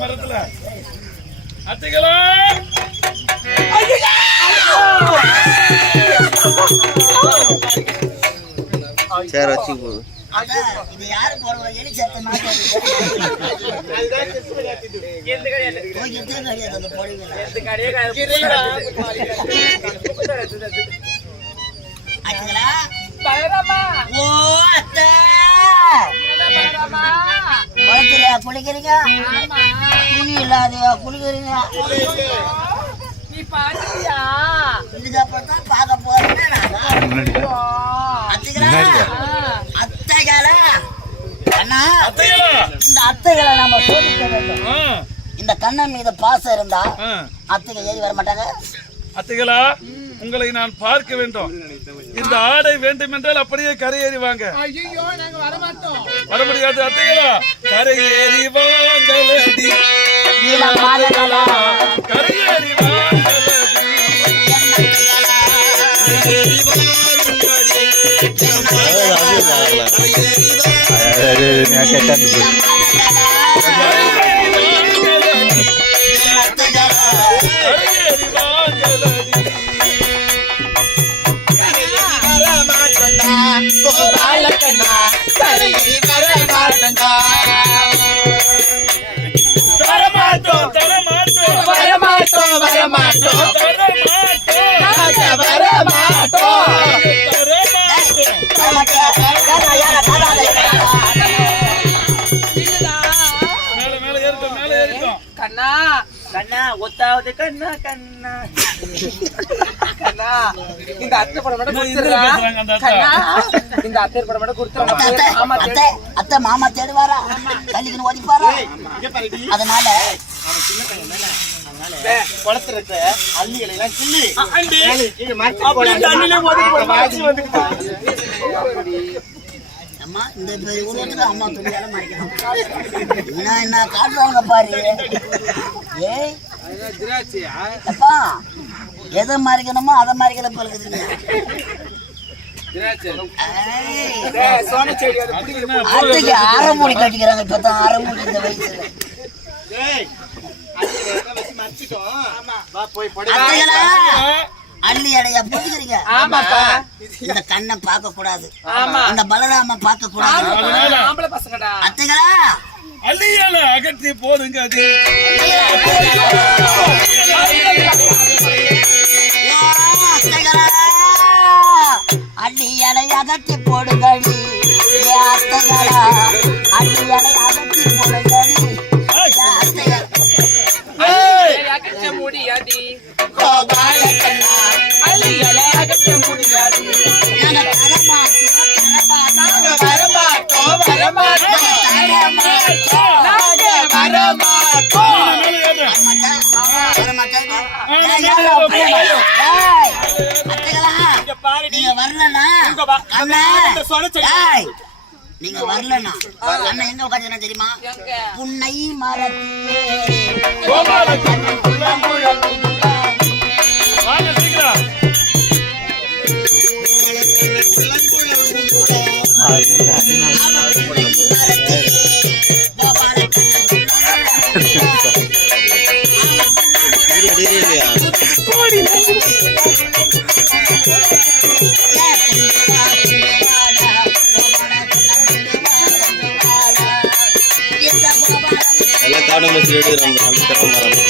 மரத்துல அத்தைகளா சேர் வச்சு போகுது இது யாரு போடுவா? எலி சத்தம் மாதிரி வருது. தூக்கி குளிக்கிறீங்க துணி இல்லாதையா குளிக்கிறீங்க இதுக்கப்புறம் தான் பார்க்க போறேன்னு அண்ணா இந்த அத்தைகளை நாம சோதிக்க வேண்டும். இந்த கண்ணன் மீது பாசம் இருந்தா ஆ. அத்தைங்க ஏறி வர மாட்டாங்க? அத்தைகளா உங்களை நான் பார்க்க வேண்டும். இந்த ஆடை வேண்டும் என்றால் அப்படியே கரையேறி வாங்க. வர முடியாது அத்தைகளா? கரையேறி வாங்கலடி வாங்கலடி தரமாட்டோம் தரமாட்டோம் வரமாட்டோம் வரமாட்டோம் வரமாட்டோம் ஒத்தாவது கண்ணா கண்ணா. கண்ணா. இந்த அத்தை படம் மட்டும். கண்ணா. இந்த அத்தை படம் மட்டும் ஆமா அத்தை அத்தை மாமா தேடுவாரா? கல்லிக்குன்னு ஓடிப்பாரா? அதனால குளத்துல இருக்க அள்ளிகளை எல்லாம் கிள்ளி. அம்மா இந்த உருவத்துக்கு அம்மா துணியால மறைக்கணும். என்ன என்ன காட்டுறாங்க பாரு. ஏய் அப்பா எதை மறைக்கணுமோ அதை மறைக்கல பழகுதுங்க ஏய், சோனச்செடி அது அத்தைக்கு அரைமூடி கட்டிக்கிறாங்க இப்பதான் அரைமூடி இந்த வயசுல. அத்தைகளா அள்ளி அடையா புரிஞ்சுக்கிறீங்க ஆமாப்பா. இந்த கண்ணை பார்க்க கூடாது ஆமா. இந்த பலராம பார்க்க கூடாது ஆம்பளை பசங்கடா. அத்தைகளா. அள்ளியால அகற்றி போடுங்க அது. நீங்க வரலனா அண்ணன் எங்க உட்காந்து தெரியுமா? புன்னை மரத்திலே రాములు శివుడు రాములు రామచరణ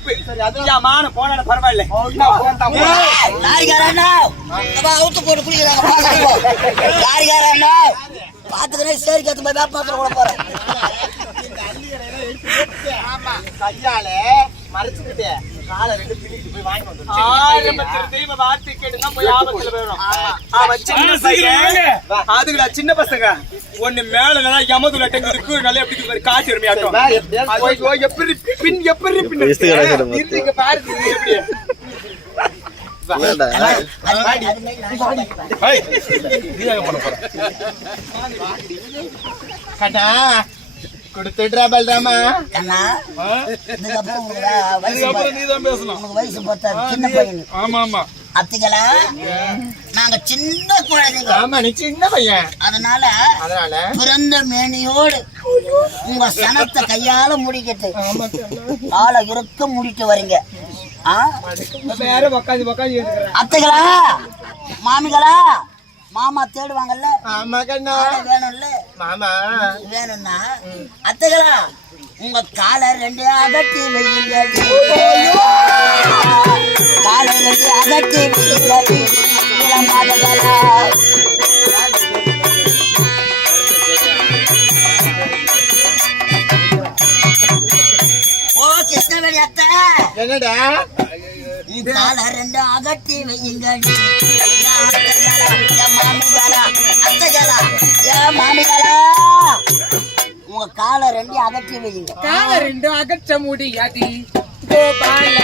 தப்பு மான போன பரவாயில்ல அவுத்து போட்டு குளிக்கிறாங்க லாரிக்காரண்ணா பாத்துக்கிறேன் சரி கத்து போய் வேப்ப மாத்திரம் கூட போறேன் கையால மறைச்சுக்கிட்டு காலை ரெண்டு பிடிக்கிட்டு போய் வாங்கி வந்துடும் தெய்வ வார்த்தை கேட்டுதான் போய் ஆபத்துல போயிடும். அதுக்குடா சின்ன பசங்க ஒண்ணு மேல நல்லா யமதுல டெங்குக்கு நல்லா எப்படி பாரு, ஐயோ எப்படி பின் எப்படி பின். இருந்துங்க பாரு எப்படி கண்ணா கொடுத்துடுறா பல்ராமா. கண்ணா? இதுக்கப்புறம் உங்களுக்கு வே- வயசு இதுக்கப்புறம் ப- நீ தான் பேசணும் வயசு சின்ன பையன். ஆமா ஆமா. அத்திகளா நாங்க சின்ன குழந்தைங்க. ஆமா நீ சின்ன பையன். அதனால அதனால? பிறந்த மேனியோடு உங்க சனத்தை கையால முடிக்கிட்டு. காலை இருக்க முடிக்க வரீங்க. அத்தைகளா? மாமிகளா? மாமா தேடுவாங்கல்ல? வேணும்ல? மாமா. வேணும்னா அத்தைகளா உங்க காலை ரெண்டு அகட்டி வையுங்க காலை ரெண்டு அகட்டி வையுங்க என்னடா? காலை ரெண்டு அகட்டி வையுங்க அத்தைகளா என் மாமிகளா அத்தைகளா என் மாமிகளா உங்க காலை ரெண்டு அகட்டி வையுங்க கால ரெண்டு அகற்ற முடியாது. கோபால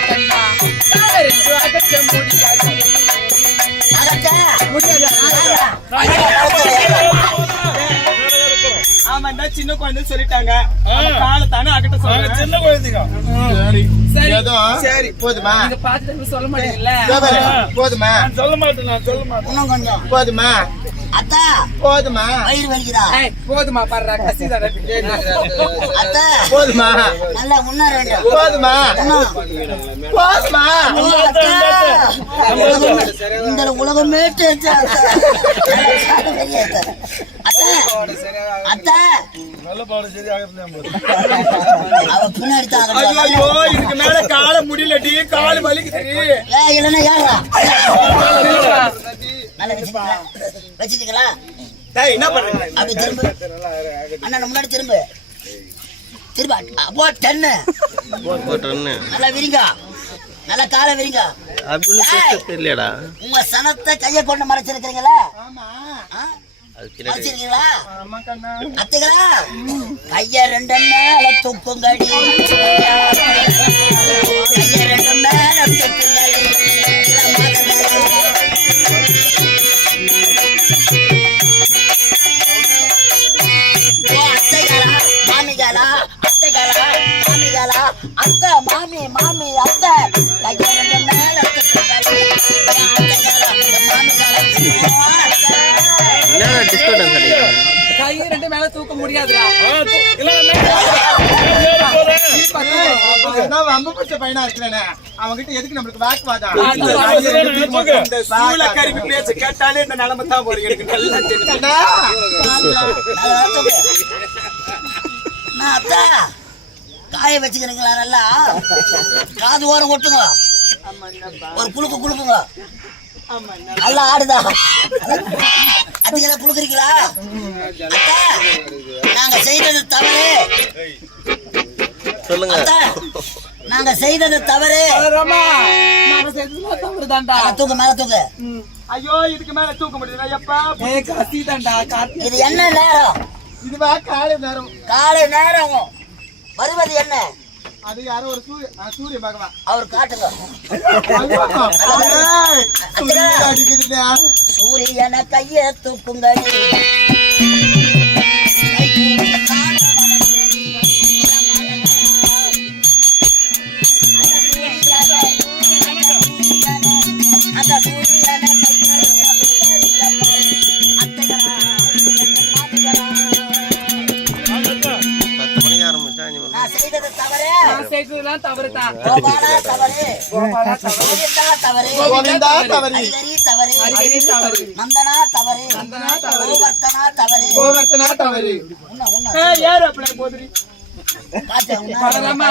சின்ன குழந்தை சொல்லிட்டாங்க. காலை தானே அகட்ட சொல்லுங்க சின்ன குழந்தைங்க சரி. சரி. போதுமா? நீங்க பாத்துட்டு சொல்ல மாட்டீங்கல்ல? போதுமா? நான் சொல்ல மாட்டேன் நான் சொல்ல மாட்டேன். இன்னும் கொஞ்சம். போதுமா? அத்தா போதுமா? வயிறு வலிக்குதா? ஏய், போதுமா பாடுறா கசி அத்தா போதுமா? நல்லா உண்ண ரெண்டு போதுமா. போதுமா? இந்த உலகமே அத்தா. மேல கால முடியலடி கால் வலிக்குது ஏய், இல்லைன்னா. நல்லா டேய் என்ன பண்றீங்க அப்படி திரும்ப. அண்ணா முன்னாடி திரும்ப. திரும்ப. அப்போ டென்னு நல்லா விரிங்க. நல்லா காலை விரிங்க. தெரியலடா உங்க சனத்தை கையை கொண்டு மறைச்சிருக்கிறீங்களா? மறைச்சிருக்கீங்களா? அத்தைகளா? கைய ரெண்டு மேல தூக்குங்கடி. கைய ரெண்டு மேல தூக்குங்கடி. அத்தை மாமி மாமி அத்தை. கை ரெண்டு மேல தூக்க முடியாதுடா நான் வம்பு பிடிச்ச பையனா இருக்கிறேனே அவன்கிட்ட எதுக்கு நம்மளுக்கு வாக்குவாதம் கருவி பேச்ச கேட்டாலே இந்த நிலைமை தான் போறீங்க எனக்கு நல்லா தெரியும் நான் அத்தா காய வச்சுக்கிறீங்களா நல்லா? காது ஓரம் கொட்டுங்க ஒரு குலுக்கு குலுக்குங்க நல்லா ஆடுதா? அதுக்கெல்லாம் குலுக்குறீங்களா அத்தா நாங்க செய்தது தவறு. சொல்லுங்க. நாங்க செய்தது தவறு. தூக்கு மேல தூக்கு ஐயோ இதுக்கு மேல தூக்க காத்து இது என்ன நேரம்? இதுவா காலை நேரம். காலை நேரம். வருவது என்ன? அது யாரோ ஒரு சூரிய பகவான். அவர் காட்டுங்க. சூரியன் கைய தூக்குங்கடி கோபாலா தவறு. தவறு. கோவிந்தா தவறு. கோவிந்தா தவறி. நந்தனா நந்தனா. கோவர்த்தனா கோவர்த்தனா ஏய், போதுரி பரலாமா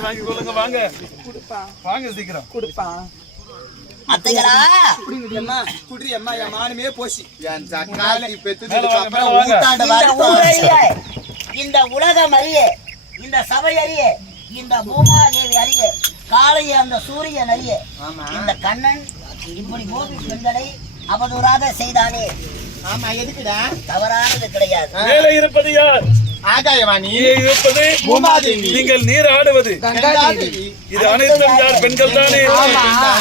வாங்கி கொள்ளுங்க வாங்க. வாங்க சீக்கிரம். கொடுப்பா. அத்தைகளா அம்மா குடி அம்மா என் மானமே போச்சு. என் அப்புறம் இந்த உலகம் அறிய இந்த சபை அறிய இந்த பூமாதேவி அறிய காளைய அந்த சூரியன் அறிய இந்த கண்ணன் இப்படி கோபி பெண்களை அவதூறாக செய்தானே. ஆமா எதுக்குடா? தவறானது கிடையாது. மேலே இருப்பது யார்? ஆகாயவாணி. இருப்பது பூமாதேவி. நீங்கள் நீர் ஆடுவது கண்டாதேவி. இது அனைத்தும் யார்? பெண்கள் தானே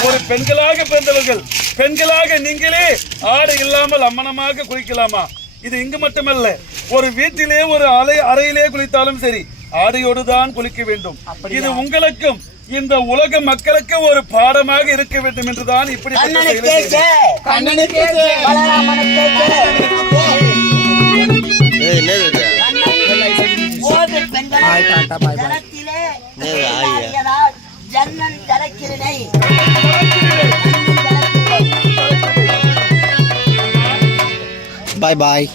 ஒரு பெண்களாக பிறந்தவர்கள். பெண்களாக நீங்களே ஆடை இல்லாமல் அம்மனமாக குளிக்கலாமா? இது இங்கு மட்டுமல்ல ஒரு வீட்டிலே ஒரு அறை அறையிலே குளித்தாலும் சரி ஆடையோடு தான் குளிக்க வேண்டும். இது உங்களுக்கும் இந்த உலக மக்களுக்கு ஒரு பாடமாக இருக்க வேண்டும் என்றுதான் செய்தேன். கண்ணனுக்கு बाय टाटा बाय बाय। नहीं आई है जन्म नहीं। Bye bye.